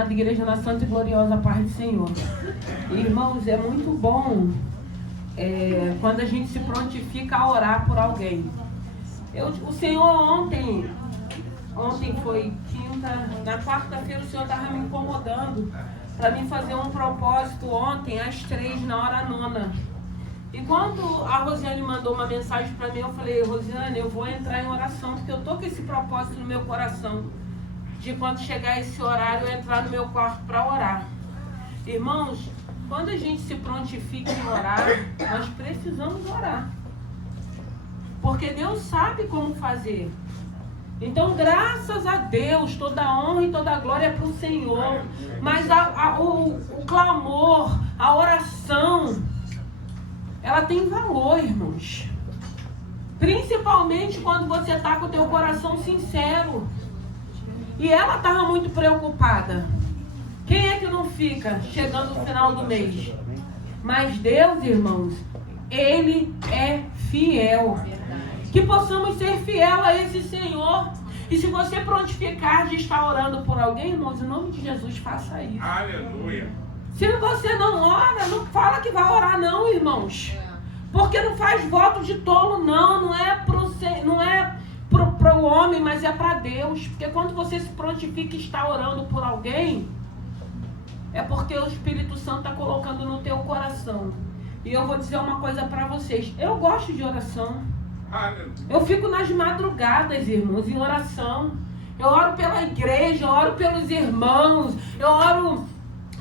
amada igreja, na santa e gloriosa paz do Senhor. Irmãos, é muito bom quando a gente se prontifica a orar por alguém. O Senhor ontem foi quinta, na quarta-feira o Senhor estava me incomodando para mim fazer um propósito ontem às 3, na hora 9. E quando a Rosiane mandou uma mensagem para mim, eu falei: Rosiane, eu vou entrar em oração, porque eu tô com esse propósito no meu coração, de quando chegar esse horário eu entrar no meu quarto para orar. Irmãos, quando a gente se prontifica em orar, nós precisamos orar, porque Deus sabe como fazer. Então, graças a Deus, toda a honra e toda a glória é para o Senhor. Mas o clamor, a oração, ela tem valor, irmãos. Principalmente quando você está com o teu coração sincero. E ela estava muito preocupada. Quem é que não fica chegando no final do mês? Mas Deus, irmãos, Ele é fiel. Que possamos ser fiel a esse Senhor. E se você prontificar de estar orando por alguém, irmãos, em nome de Jesus, faça isso. Aleluia. Se você não ora, não fala que vai orar não, irmãos. Porque não faz voto de tolo não. Não é para o homem, mas é para Deus. Porque quando você se prontifica e está orando por alguém, é porque o Espírito Santo está colocando no teu coração. E eu vou dizer uma coisa para vocês. Eu gosto de oração. Eu fico nas madrugadas, irmãos, em oração. Eu oro pela igreja, eu oro pelos irmãos, eu oro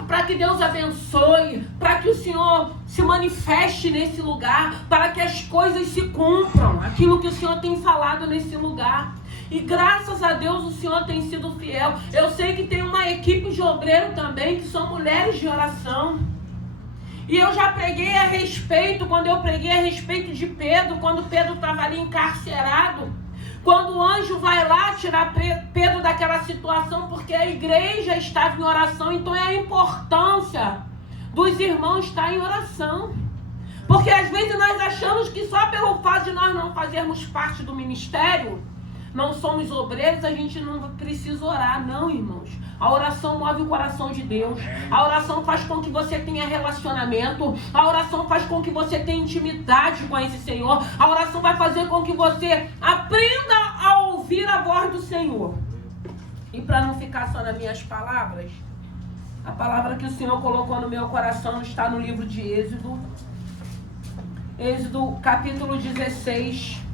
para que Deus abençoe, para que o Senhor se manifeste nesse lugar, para que as coisas se cumpram, aquilo que o Senhor tem falado nesse lugar. E graças a Deus o Senhor tem sido fiel. Eu sei que tem uma equipe de obreiro também, que são mulheres de oração. E eu já preguei a respeito, quando eu preguei a respeito de Pedro, quando Pedro estava ali encarcerado, quando o anjo vai lá tirar Pedro daquela situação, porque a igreja estava em oração. Então é a importância dos irmãos estar em oração. Porque às vezes nós achamos que só pelo fato de nós não fazermos parte do ministério, não somos obreiros, a gente não precisa orar. Não, irmãos. A oração move o coração de Deus. A oração faz com que você tenha relacionamento. A oração faz com que você tenha intimidade com esse Senhor. A oração vai fazer com que você aprenda a ouvir a voz do Senhor. E para não ficar só nas minhas palavras, a palavra que o Senhor colocou no meu coração está no livro de Êxodo. Êxodo capítulo 16.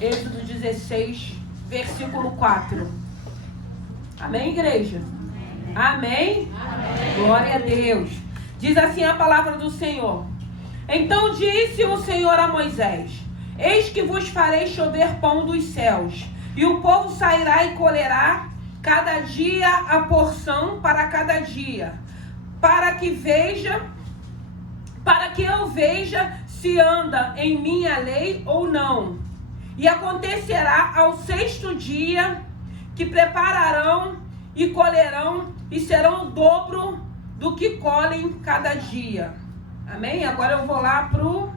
Êxodo 16, versículo 4. Amém, igreja? Amém? Amém? Glória a Deus. Diz assim a palavra do Senhor: Então disse o Senhor a Moisés: Eis que vos farei chover pão dos céus, e o povo sairá e colherá cada dia a porção para cada dia, para que eu veja se anda em minha lei ou não. E acontecerá ao 6º dia que prepararão e colherão, e serão o dobro do que colhem cada dia. Amém? Agora eu vou lá para o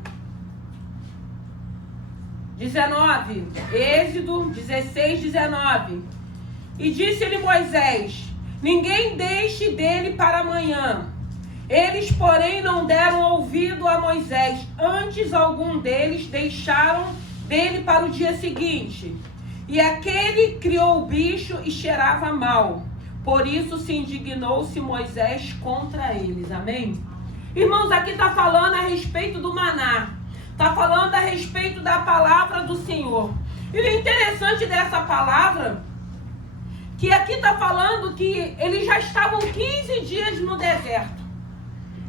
19. Êxodo 16, 19. E disse-lhe Moisés: Ninguém deixe dele para amanhã. Eles, porém, não deram ouvido a Moisés. Antes, algum deles deixaram dele para o dia seguinte. E aquele criou o bicho e cheirava mal. Por isso se indignou-se Moisés contra eles. Amém? Irmãos, aqui está falando a respeito do maná. Está falando a respeito da palavra do Senhor. E o interessante dessa palavra, que aqui está falando que eles já estavam 15 dias no deserto.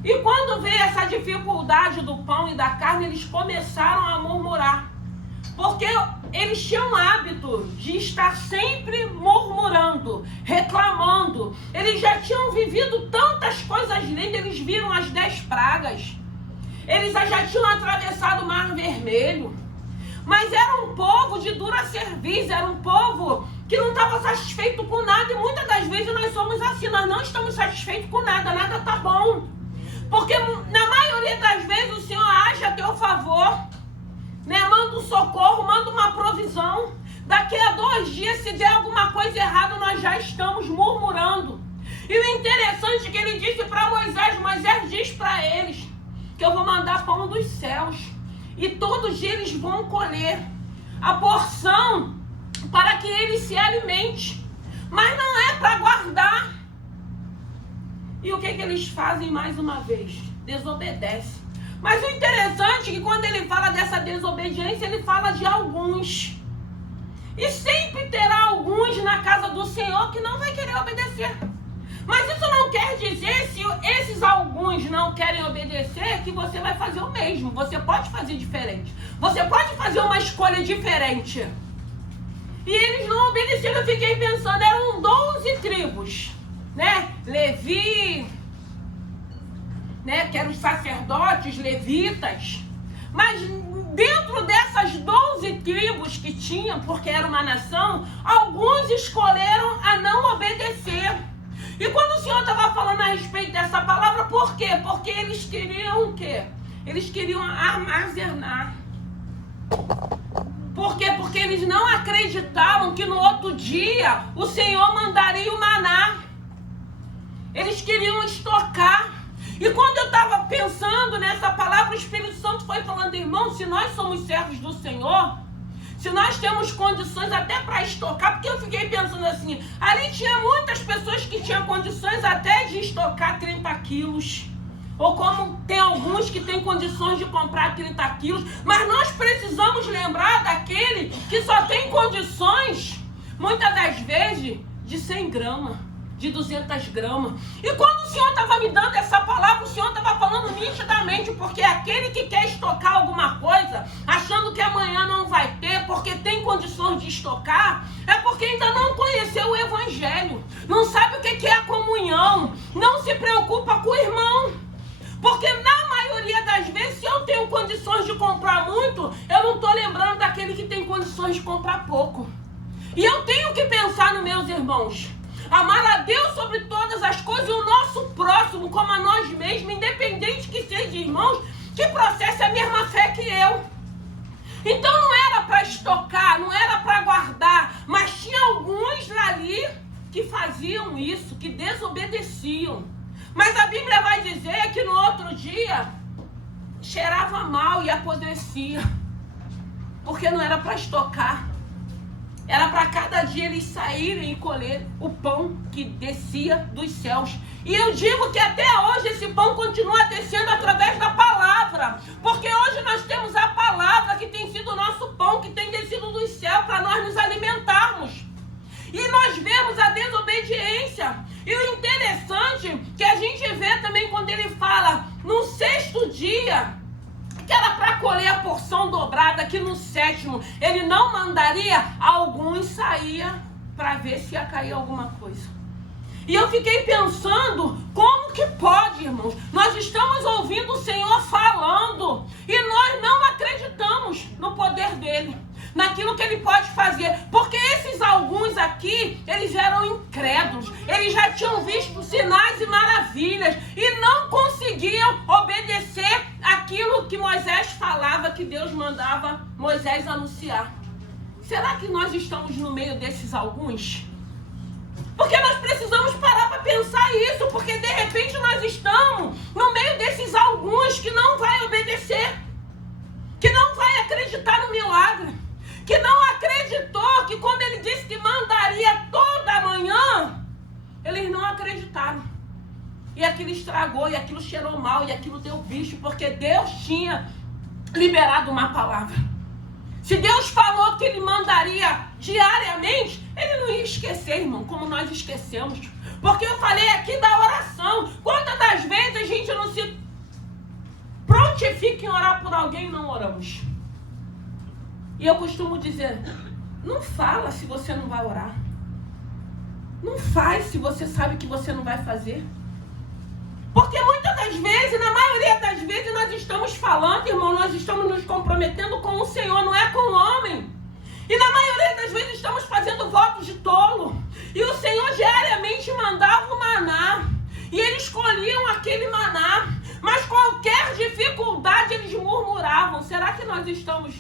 E quando veio essa dificuldade do pão e da carne, eles começaram a murmurar. Porque eles tinham o hábito de estar sempre murmurando, reclamando. Eles já tinham vivido tantas coisas lindas, eles viram as 10 pragas. Eles já tinham atravessado o Mar Vermelho. Mas era um povo de dura cerviz, era um povo que não estava satisfeito com nada. E muitas das vezes nós somos assim, nós não estamos satisfeitos com nada, nada está bom. Porque na maioria das vezes o Senhor age a teu favor. Manda um socorro, manda uma provisão. Daqui a 2 2 dias, se der alguma coisa errada, nós já estamos murmurando. E o interessante é que ele disse para Moisés, Moisés diz para eles que eu vou mandar pão dos céus. E todos eles vão colher a porção para que eles se alimentem. Mas não é para guardar. E o que eles fazem mais uma vez? Desobedecem. Mas o interessante é que quando ele fala dessa desobediência, ele fala de alguns. E sempre terá alguns na casa do Senhor que não vai querer obedecer. Mas isso não quer dizer, se esses alguns não querem obedecer, que você vai fazer o mesmo. Você pode fazer diferente. Você pode fazer uma escolha diferente. E eles não obedeceram. Eu fiquei pensando, eram 12 tribos, né? Levi, né? Que eram os sacerdotes, levitas. Mas dentro dessas 12 tribos que tinham, porque era uma nação, alguns escolheram a não obedecer. E quando o Senhor estava falando a respeito dessa palavra, por quê? Porque eles queriam o quê? Eles queriam armazenar. Por quê? Porque eles não acreditavam que no outro dia o Senhor mandaria o maná. Eles queriam estocar. E quando eu estava pensando nessa palavra, o Espírito Santo foi falando, irmão, se nós somos servos do Senhor, se nós temos condições até para estocar, porque eu fiquei pensando assim, ali tinha muitas pessoas que tinham condições até de estocar 30 quilos. Ou como tem alguns que têm condições de comprar 30 quilos. Mas nós precisamos lembrar daquele que só tem condições, muitas das vezes, de 100 gramas, de 200 gramas. E quando o Senhor estava me dando essa palavra, o Senhor estava falando nitidamente, porque aquele que quer estocar alguma coisa, achando que amanhã não vai ter, porque tem condições de estocar, é porque ainda não conheceu o Evangelho, não sabe o que é a comunhão, não se preocupa com o irmão. Porque na maioria das vezes, se eu tenho condições de comprar muito, eu não estou lembrando daquele que tem condições de comprar pouco. E eu tenho que pensar nos meus irmãos. Amar a Deus sobre todas as coisas e o nosso próximo como a nós mesmos, independente que sejam irmãos, que processe a mesma fé que eu. Então não era para estocar, não era para guardar, mas tinha alguns ali que faziam isso, que desobedeciam. Mas a Bíblia vai dizer que no outro dia cheirava mal e apodrecia, porque não era para estocar. Era para cada dia eles saírem e colher o pão que descia dos céus. E eu digo que até hoje esse pão continua descendo através da palavra. Porque hoje nós temos a palavra que tem sido o nosso pão, que tem descido dos céus para nós nos alimentarmos. E nós vemos a desobediência. E o interessante que a gente vê também quando ele fala no 6º dia, que era para colher a porção dobrada, que no 7º ele não mandaria, alguns saía para ver se ia cair alguma coisa. E eu fiquei pensando, como que pode, irmãos? Nós estamos ouvindo o Senhor falando e nós não acreditamos no poder dele, naquilo que ele pode fazer. Porque esses alguns aqui, eles eram incrédulos, eles já tinham visto sinais e maravilhas e não conseguiam obedecer aquilo que Moisés falava, que Deus mandava Moisés anunciar. Será que nós estamos no meio desses alguns? Porque nós precisamos parar para pensar isso, porque de repente nós estamos no meio desses alguns que não vai obedecer, que não vai acreditar no milagre, que não acreditou que quando ele disse que mandaria toda manhã, eles não acreditaram. E aquilo estragou, e aquilo cheirou mal, e aquilo deu bicho, porque Deus tinha liberado uma palavra. Se Deus falou que ele mandaria diariamente, ele não ia esquecer, irmão, como nós esquecemos. Porque eu falei aqui da oração. Quantas das vezes a gente não se prontifica em orar por alguém e não oramos? E eu costumo dizer, não fala se você não vai orar. Não faz se você sabe que você não vai fazer. Porque muitas das vezes, na maioria das vezes, nós estamos falando, irmão, nós estamos nos comprometendo com o Senhor, não é com o homem. E na maioria das vezes estamos fazendo votos de tolo. E o Senhor diariamente mandava o maná. E eles escolhiam aquele maná. Mas qualquer dificuldade eles murmuravam. Será que nós estamos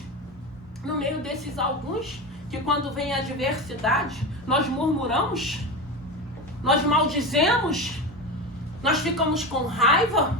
no meio desses alguns que quando vem a adversidade, nós murmuramos, nós maldizemos, nós ficamos com raiva,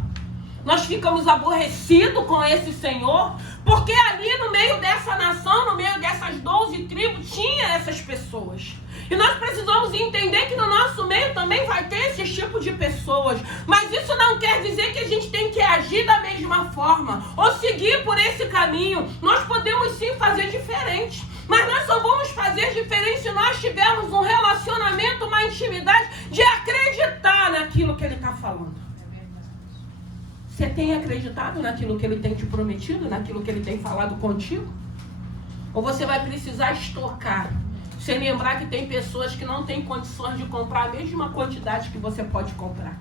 nós ficamos aborrecidos com esse Senhor, porque ali no meio dessa nação, no meio dessas 12 tribos, tinha essas pessoas. E nós precisamos entender que no nosso meio também vai ter esse tipo de pessoas. Mas isso não quer dizer que a gente tem que agir da mesma forma ou seguir por esse caminho. Nós podemos sim fazer diferente. Mas nós só vamos fazer diferente se nós tivermos um relacionamento, uma intimidade de acreditar naquilo que Ele está falando. Você tem acreditado naquilo que Ele tem te prometido, naquilo que Ele tem falado contigo? Ou você vai precisar estocar, sem lembrar que tem pessoas que não têm condições de comprar a mesma quantidade que você pode comprar?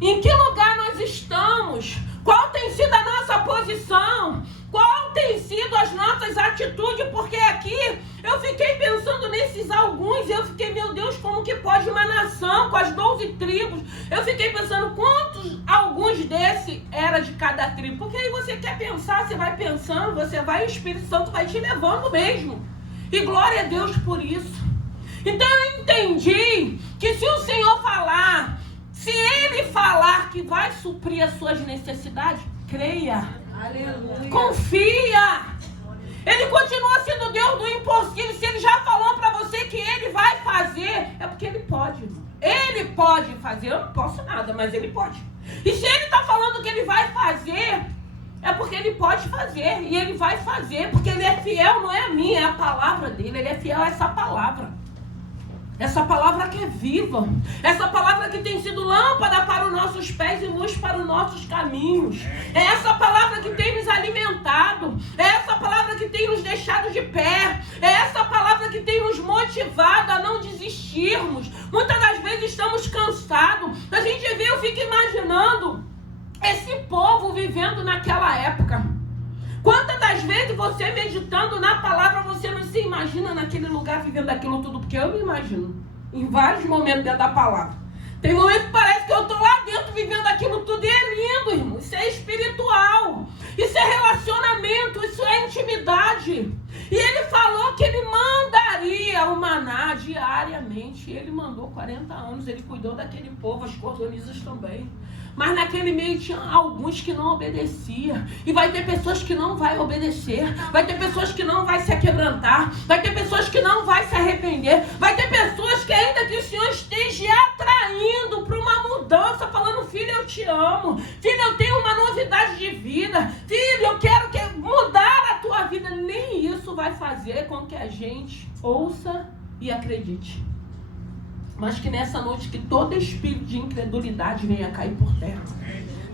Em que lugar nós estamos? Qual tem sido a nossa posição? Qual tem sido as nossas atitudes? Porque aqui eu fiquei pensando nesses alguns, eu fiquei, meu Deus, como que pode uma nação com as 12 tribos? Eu fiquei pensando quantos alguns desses era de cada tribo. Porque aí você quer pensar, você vai pensando, você vai, o Espírito Santo vai te levando mesmo. E glória a Deus por isso. Então eu entendi que se o Senhor falar, se Ele falar que vai suprir as suas necessidades, creia. Aleluia. Confia. Ele continua sendo Deus do impossível. Se Ele já falou para você que Ele vai fazer, é porque Ele pode. Ele pode fazer. Eu não posso nada, mas Ele pode. E se Ele está falando que Ele vai fazer, é porque Ele pode fazer. E Ele vai fazer, porque Ele é fiel, não é a minha, é a palavra dele. Ele é fiel a essa palavra. Essa palavra que é viva. Essa palavra que tem sido lâmpada para os nossos pés e luz para os nossos caminhos. É essa palavra que tem nos alimentado. É essa palavra que tem nos deixado de pé. É essa palavra que tem nos motivado a não desistirmos. Muitas das vezes estamos cansados. A gente vê, eu fico imaginando esse povo vivendo naquela época. Quantas das vezes você meditando na palavra, você não se imagina naquele lugar vivendo aquilo tudo? Porque eu me imagino em vários momentos dentro da palavra. Tem momentos que parece que eu estou lá dentro vivendo aquilo tudo e é lindo, irmão. Isso é espiritual. Isso é relacionamento, isso é intimidade. E Ele falou que Ele mandaria o maná diariamente. Ele mandou 40 anos, Ele cuidou daquele povo, as cordonisas também. Mas naquele meio tinha alguns que não obedeciam. E vai ter pessoas que não vão obedecer. Vai ter pessoas que não vão se quebrantar. Vai ter pessoas que não vão se arrepender. Vai ter pessoas que ainda que o Senhor esteja atraindo para uma mudança, falando, filho, eu te amo. Filho, eu tenho uma novidade de vida. Filho, eu quero mudar a tua vida. Nem isso vai fazer com que a gente ouça e acredite. Mas que nessa noite que todo espírito de incredulidade venha cair por terra.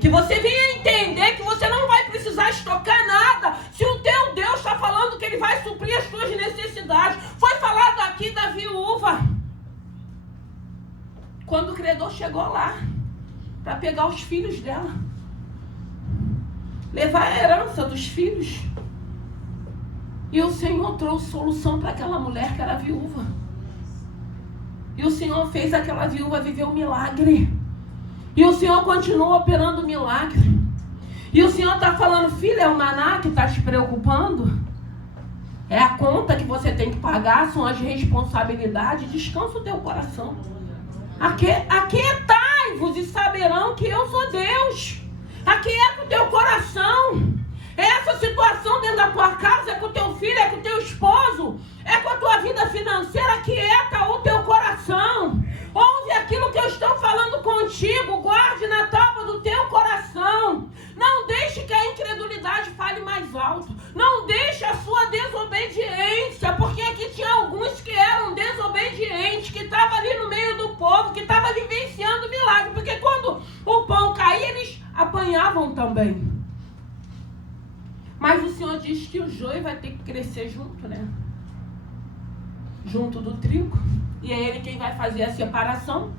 Que você venha entender que você não vai precisar estocar nada. Se o teu Deus está falando que Ele vai suprir as tuas necessidades. Foi falado aqui da viúva. Quando o credor chegou lá para pegar os filhos dela. Levar a herança dos filhos. E o Senhor trouxe solução para aquela mulher que era viúva. E o Senhor fez aquela viúva viver um milagre. E o Senhor continua operando o milagre. E o Senhor está falando, filha, é o maná que está te preocupando? É a conta que você tem que pagar, são as responsabilidades. Descansa o teu coração. Aquietai-vos e saberão que eu sou Deus. Aquieta o teu coração. Essa situação dentro da tua casa é com o teu filho, é com o teu esposo, é com a tua vida financeira, quieta o teu coração. Ouve aquilo que eu estou falando contigo, guarde na tábua do teu coração. Não deixe que a incredulidade fale mais alto. Não deixe a sua desobediência, porque aqui tinha alguns que eram desobedientes, que estavam ali no meio do povo, que estavam vivenciando milagre, porque quando o pão caía, eles apanhavam também. Mas o Senhor diz que o joio vai ter que crescer junto, né? Junto do trigo. E é Ele quem vai fazer a separação.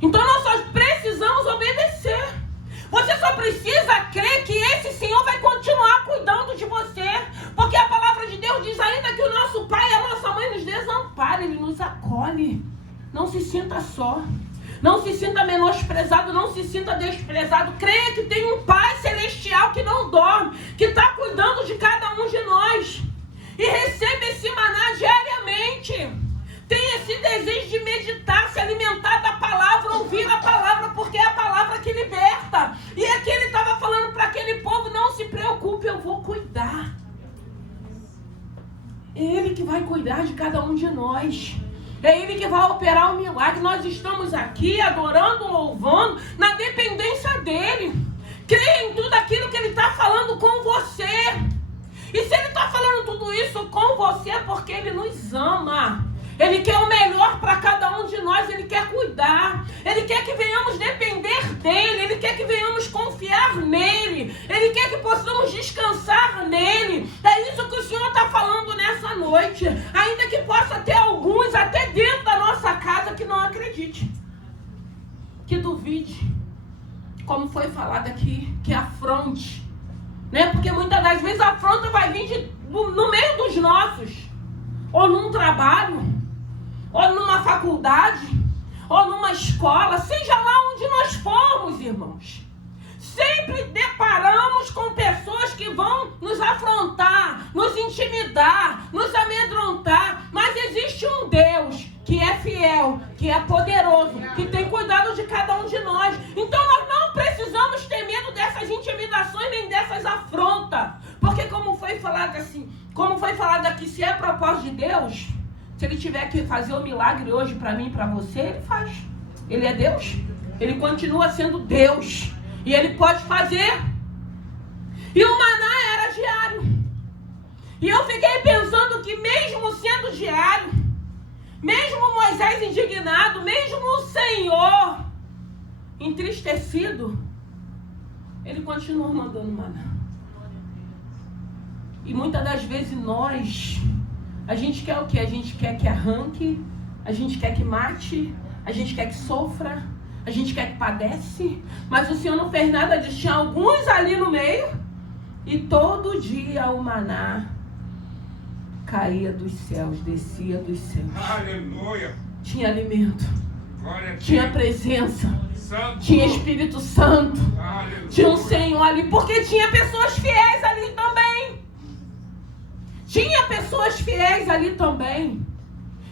Então nós só precisamos obedecer. Você só precisa crer que esse Senhor vai continuar cuidando de você. Porque a palavra de Deus diz ainda que o nosso Pai e a nossa Mãe nos desamparam. Ele nos acolhe. Não se sinta só. Não se sinta menosprezado, não se sinta desprezado. Creia que tem um Pai celestial que não dorme, que está cuidando de cada um de nós. E receba maná diariamente. Tem esse desejo de meditar, se alimentar da palavra, ouvir a palavra, porque é a palavra que liberta. E aqui ele estava falando para aquele povo: não se preocupe, eu vou cuidar. É Ele que vai cuidar de cada um de nós. É Ele que vai operar o milagre. Nós estamos aqui adorando, louvando, na dependência dEle. Creia em tudo aquilo que Ele está falando com você. E se Ele está falando tudo isso com você, é porque Ele nos ama. Ele quer o melhor para cada um de nós. Ele quer cuidar. Ele quer que venhamos depender dEle. Ele quer que venhamos confiar nele. Ele quer que possamos descansar nele. É isso que o Senhor está falando nessa noite. Ainda que possa ter alguns até dentro da nossa casa que não acredite, que duvide, como foi falado aqui, que afronte, né? Porque muitas das vezes a afronta vai vir no meio dos nossos, ou num trabalho, ou numa faculdade, ou numa escola, seja lá onde nós formos, irmãos. Sempre deparamos com pessoas que vão nos afrontar, nos intimidar, nos amedrontar. Mas existe um Deus que é fiel, que é poderoso, que tem cuidado de cada um de nós. Então nós não precisamos ter medo dessas intimidações nem dessas afrontas. Porque como foi falado aqui, se é propósito de Deus, se Ele tiver que fazer um milagre hoje para mim e para você, Ele faz. Ele é Deus. Ele continua sendo Deus. E Ele pode fazer. E o maná era diário. E eu fiquei pensando que mesmo sendo diário, mesmo Moisés indignado, mesmo o Senhor entristecido, Ele continua mandando maná. E muitas das vezes a gente quer o quê? A gente quer que arranque, a gente quer que mate, a gente quer que sofra, a gente quer que padece, mas o Senhor não fez nada disso. Tinha alguns ali no meio, e todo dia o maná caía dos céus, descia dos céus. Aleluia. Tinha alimento, Glória a Deus. tinha presença, Santo. tinha Espírito Santo, Aleluia. tinha um Senhor ali, porque tinha pessoas fiéis ali também. Tinha pessoas fiéis ali também.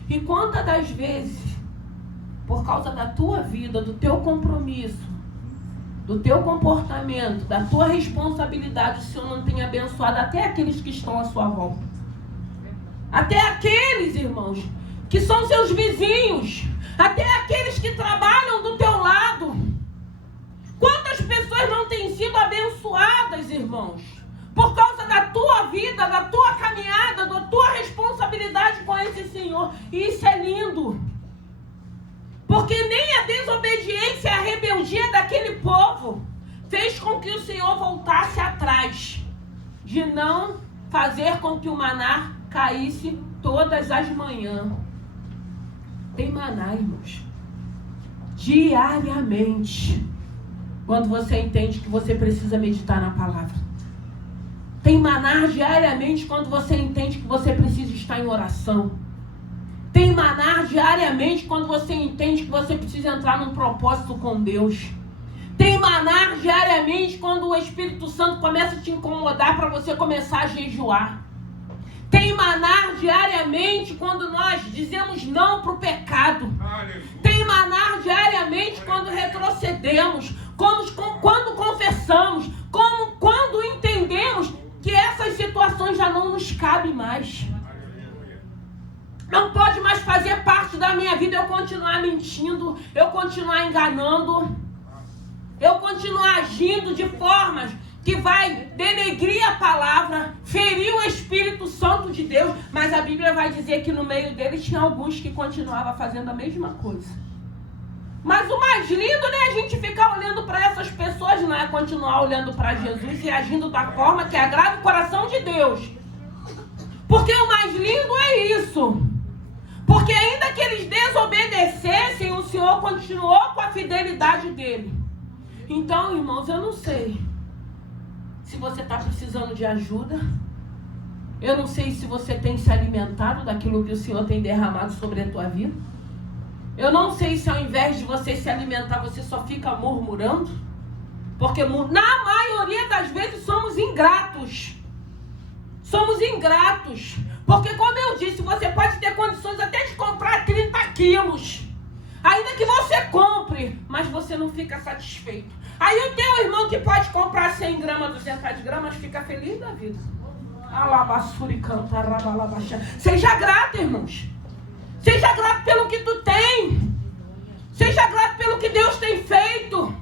E quantas das vezes, por causa da tua vida, do teu compromisso, do teu comportamento, da tua responsabilidade, o Senhor não tem abençoado até aqueles que estão à sua volta. Até aqueles, irmãos, que são seus vizinhos. Até aqueles que trabalham do teu lado. Quantas pessoas não têm sido abençoadas, irmãos? Por causa da tua vida, da tua caminhada, da tua responsabilidade com esse Senhor. E isso é lindo. Porque nem a desobediência e a rebeldia daquele povo fez com que o Senhor voltasse atrás de não fazer com que o maná caísse todas as manhãs. Tem maná, irmãos, diariamente, quando você entende que você precisa meditar na palavra. Tem maná diariamente quando você entende que você precisa estar em oração. Tem maná diariamente quando você entende que você precisa entrar num propósito com Deus. Tem maná diariamente quando o Espírito Santo começa a te incomodar para você começar a jejuar. Tem maná diariamente quando nós dizemos não para o pecado. Tem maná diariamente quando retrocedemos, quando confessamos, quando entendemos que essas situações já não nos cabem mais. Não pode mais fazer parte da minha vida eu continuar mentindo, eu continuar enganando, eu continuar agindo de formas que vai denegrir a palavra, ferir o Espírito Santo de Deus. Mas a Bíblia vai dizer que no meio deles tinha alguns que continuavam fazendo a mesma coisa. Mas o mais lindo não é a gente ficar olhando para essas pessoas, não é continuar olhando para Jesus e agindo da forma que agrada o coração de Deus. Porque o mais lindo é isso. Porque ainda que eles desobedecessem, o Senhor continuou com a fidelidade dele. Então, irmãos, eu não sei se você está precisando de ajuda. Eu não sei se você tem se alimentado daquilo que o Senhor tem derramado sobre a tua vida. Eu não sei se ao invés de você se alimentar, você só fica murmurando. Porque na maioria das vezes somos ingratos. Somos ingratos. Porque, como eu disse, você pode ter condições até de comprar 30 quilos. Ainda que você compre, mas você não fica satisfeito. Aí o teu irmão que pode comprar 100 gramas, 200 gramas, fica feliz da vida. Seja grato, irmãos. Seja grato pelo que tu tem. Seja grato pelo que Deus tem feito.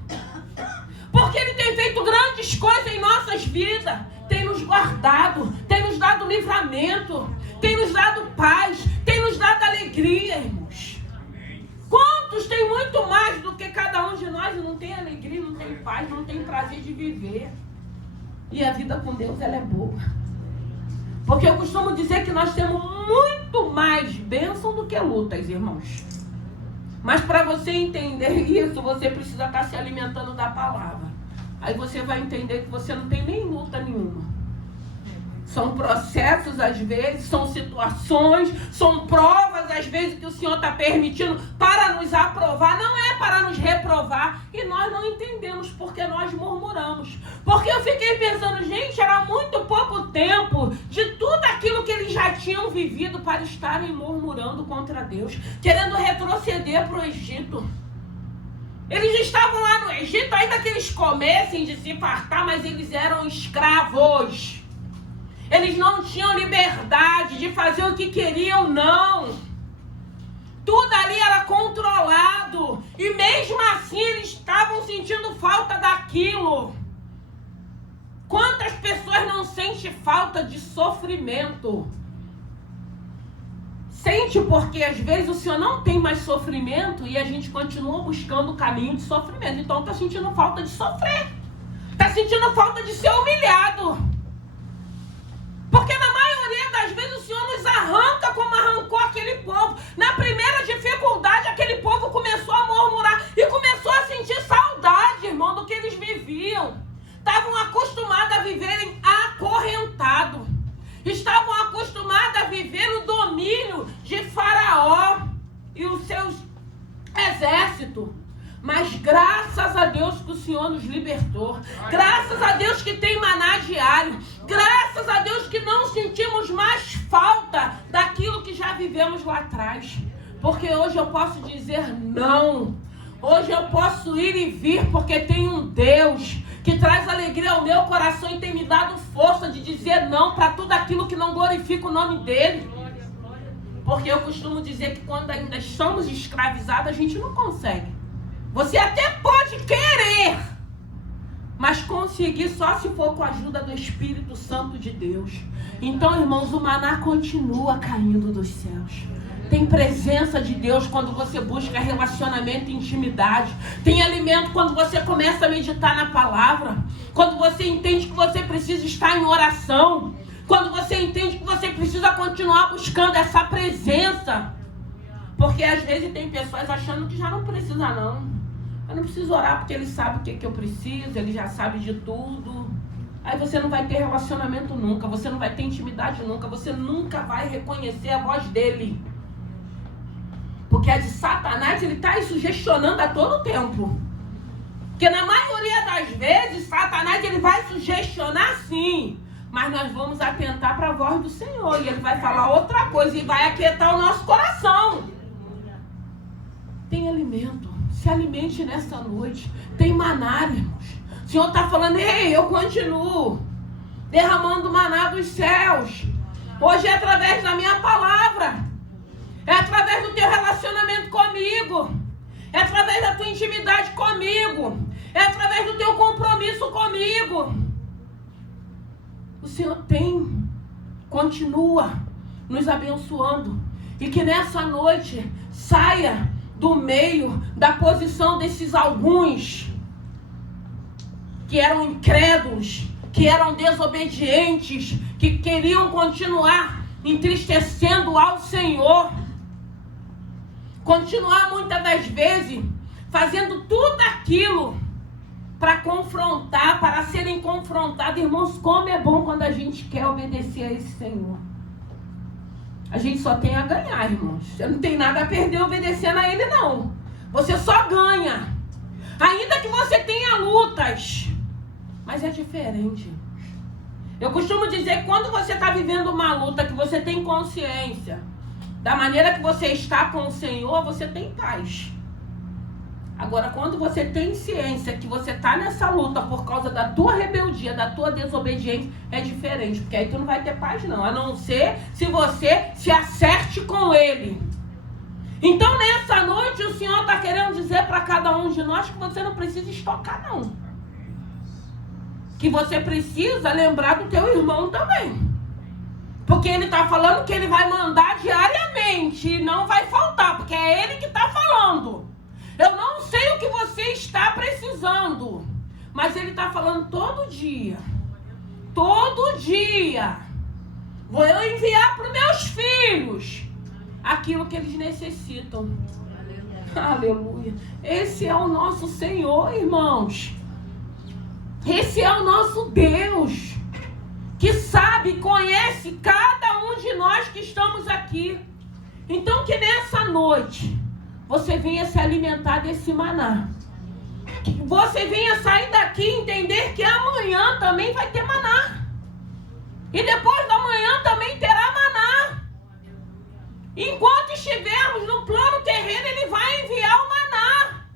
Porque Ele tem feito grandes coisas em nossas vidas. Tem nos guardado, tem nos dado livramento, tem nos dado paz, tem nos dado alegria, irmãos. Quantos tem muito mais do que cada um de nós e não tem alegria, não tem paz, não tem prazer de viver? E a vida com Deus, ela é boa. Porque eu costumo dizer que nós temos muito mais bênção do que lutas, irmãos. Mas para você entender isso, você precisa estar se alimentando da palavra. Aí você vai entender que você não tem nem luta nenhuma. São processos às vezes, são situações, são provas às vezes que o Senhor está permitindo para nos aprovar, não é para nos reprovar. E nós não entendemos porque nós murmuramos. Porque eu fiquei pensando, gente, era muito pouco tempo de tudo aquilo que eles já tinham vivido para estarem murmurando contra Deus, querendo retroceder para o Egito. Eles estavam lá no Egito, ainda que eles comessem de se fartar, mas eles eram escravos. Eles não tinham liberdade de fazer o que queriam, não. Tudo ali era controlado. E mesmo assim eles estavam sentindo falta daquilo. Quantas pessoas não sentem falta de sofrimento? Sente porque às vezes o Senhor não tem mais sofrimento e a gente continua buscando o caminho de sofrimento. Então está sentindo falta de sofrer. Está sentindo falta de ser humilhado. Porque na maioria das vezes o Senhor nos arranca como arrancou aquele povo. Na primeira dificuldade, aquele povo começou a murmurar e começou a sentir saudade, irmão, do que eles viviam. Estavam acostumados a viverem acorrentados. Estavam acostumados a viver no domínio de Faraó e os seus exércitos. Mas graças a Deus que o Senhor nos libertou. Graças a Deus que tem maná diário. Graças a Deus que não sentimos mais falta daquilo que já vivemos lá atrás. Porque hoje eu posso dizer não. Hoje eu posso ir e vir porque tem um Deus que traz alegria ao meu coração e tem me dado força de dizer não para tudo aquilo que não glorifica o nome dele. Porque eu costumo dizer que quando ainda estamos escravizados, a gente não consegue. Você até pode querer, mas conseguir só se for com a ajuda do Espírito Santo de Deus. Então, irmãos, o maná continua caindo dos céus. Tem presença de Deus quando você busca relacionamento e intimidade. Tem alimento quando você começa a meditar na palavra. Quando você entende que você precisa estar em oração. Quando você entende que você precisa continuar buscando essa presença. Porque às vezes tem pessoas achando que já não precisa não. Eu não preciso orar porque ele sabe o que eu preciso, ele já sabe de tudo. Aí você não vai ter relacionamento nunca, você não vai ter intimidade nunca, você nunca vai reconhecer a voz dele. Porque a de Satanás, ele está aí sugestionando a todo tempo. Porque na maioria das vezes, Satanás ele vai sugestionar sim. Mas nós vamos atentar para a voz do Senhor. E ele vai falar outra coisa e vai aquietar o nosso coração. Tem alimento. Se alimente nessa noite. Tem maná, irmãos. O Senhor está falando, ei, eu continuo derramando maná dos céus. Hoje é através da minha palavra. É através do teu relacionamento comigo. É através da tua intimidade comigo. É através do teu compromisso comigo. O Senhor continua nos abençoando. E que nessa noite saia do meio da posição desses alguns que eram incrédulos, que eram desobedientes, que queriam continuar entristecendo ao Senhor. Continuar muitas das vezes fazendo tudo aquilo para confrontar, para serem confrontados. Irmãos, como é bom quando a gente quer obedecer a esse Senhor. A gente só tem a ganhar, irmãos. Você não tem nada a perder obedecendo a Ele, não. Você só ganha. Ainda que você tenha lutas. Mas é diferente, irmãos. Eu costumo dizer que quando você está vivendo uma luta, que você tem consciência da maneira que você está com o Senhor, você tem paz. Agora, quando você tem ciência que você está nessa luta por causa da tua rebeldia, da tua desobediência, é diferente. Porque aí tu não vai ter paz não, a não ser se você se acerte com Ele. Então, nessa noite, o Senhor está querendo dizer para cada um de nós que você não precisa estocar não. Que você precisa lembrar do teu irmão também. Porque Ele está falando que Ele vai mandar diariamente e não vai faltar, porque é Ele que está falando. Eu não sei o que você está precisando, mas Ele está falando todo dia. Todo dia. Vou eu enviar para os meus filhos aquilo que eles necessitam. Aleluia. Esse é o nosso Senhor, irmãos. Esse é o nosso Deus, que sabe, conhece cada um de nós que estamos aqui. Então que nessa noite você venha se alimentar desse maná. Que você venha sair daqui e entender que amanhã também vai ter maná. E depois da manhã também terá maná. Enquanto estivermos no plano terreno, Ele vai enviar o maná.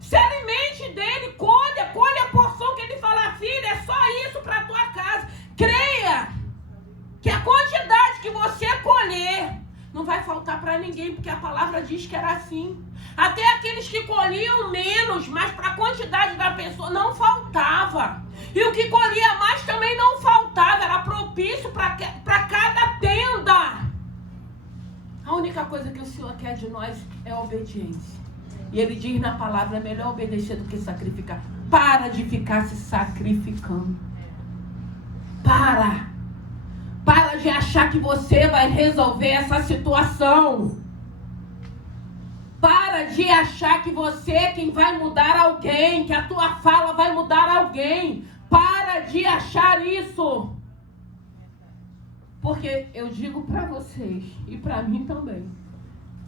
Se alimente dele, colha a porção que Ele fala, filha, é só isso para a tua casa. Creia que a quantidade que você colher não vai faltar para ninguém, porque a palavra diz que era assim. Até aqueles que colhiam menos, mas para a quantidade da pessoa não faltava. E o que colhia mais também não faltava, era propício para cada tenda. A única coisa que o Senhor quer de nós é a obediência. E Ele diz na palavra, é melhor obedecer do que sacrificar. Para de ficar se sacrificando. Para de achar que você vai resolver essa situação. Para de achar que você é quem vai mudar alguém, que a tua fala vai mudar alguém. Para de achar isso. Porque eu digo para vocês, e para mim também,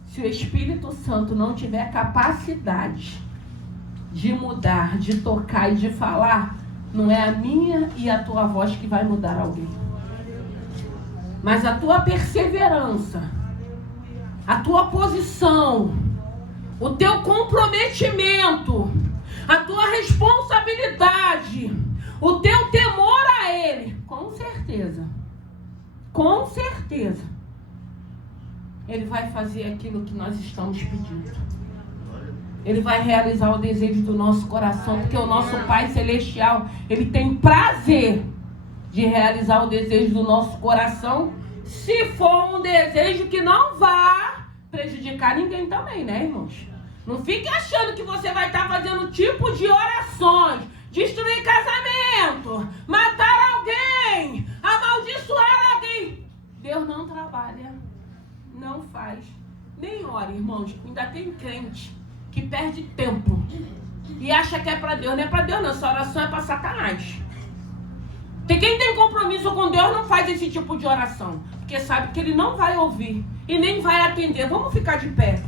se o Espírito Santo não tiver capacidade de mudar, de tocar e de falar, não é a minha e a tua voz que vai mudar alguém. Mas a tua perseverança, a tua posição, o teu comprometimento, a tua responsabilidade, o teu temor a Ele, com certeza, Ele vai fazer aquilo que nós estamos pedindo. Ele vai realizar o desejo do nosso coração, porque o nosso Pai Celestial, Ele tem prazer de realizar o desejo do nosso coração, se for um desejo que não vá prejudicar ninguém também, né, irmãos? Não fique achando que você vai estar fazendo tipo de orações, destruir casamento, matar alguém, amaldiçoar alguém. Deus não trabalha, não faz, nem ora, irmãos. Ainda tem crente que perde tempo e acha que é para Deus. Não é para Deus não, essa oração é para Satanás. Porque quem tem compromisso com Deus não faz esse tipo de oração, porque sabe que Ele não vai ouvir e nem vai atender. Vamos ficar de pé.